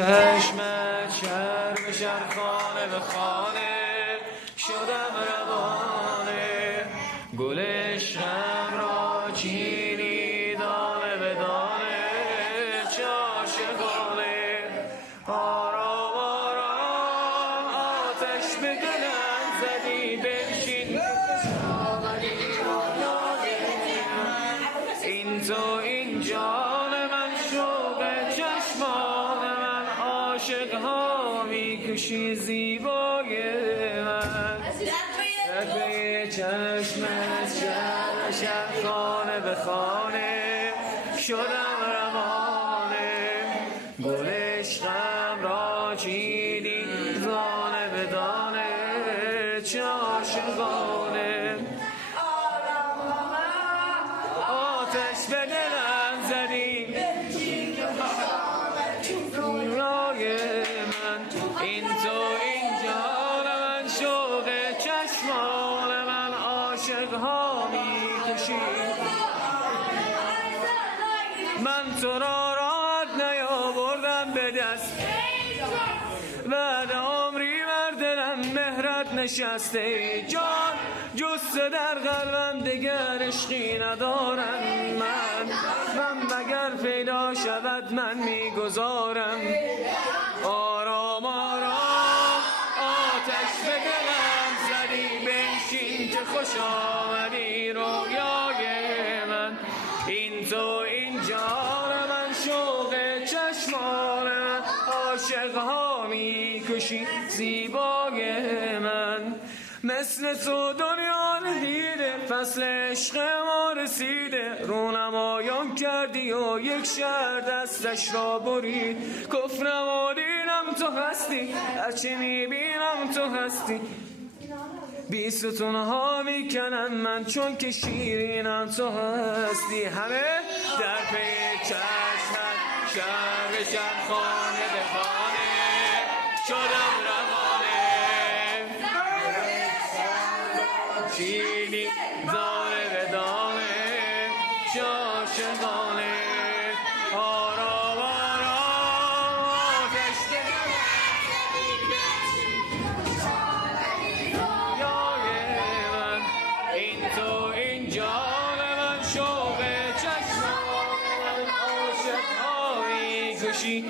چشمت شهر به شهر خانه به خانه شدم روانه گل عشقم را چینی دانه به دانه چه عاشقانه آرام آرام آتش به دلم زدی بنشین این تو این جان من شوق چشمان من عاشق ها میکشی زیبای من رفعه چشمت شهر شهر خانه به خانه شدم روانه گل عشقم را چیدی دانه به دانه چه عاشقانه آتش به دلم زدی رای من این تو این جان من شوق چشمان من عاشق ها میکشی من تو را راحت نیاوردم به دست بعد عمری بر دلم مهرت نشسته جان جسته در قلبم دگر عشقی ندارم من مگر پیدا شود من میگذارم آرام آرام آتش به دلم زدی بنشین که خوش آمدی رویای من این تو این جان من شوق چشمان من عاشق ها میکشی زیبای من مثل تو دنیا ندیده فصل عشق ما رسیده رونمایان کردی و یک شهر دستش را برید کفرم و دینم تو هستی هرچی میبینم تو هستی بی ستونها میکنم من چون که شیرینم تو هستی همه در پی چشمت شهر به شهر خانه به خانه شدم روانه چینی دانه به دانه چه عاشقانه آرام آرام آتش این تو این جان من شوق چشمان عاشق ها میکشی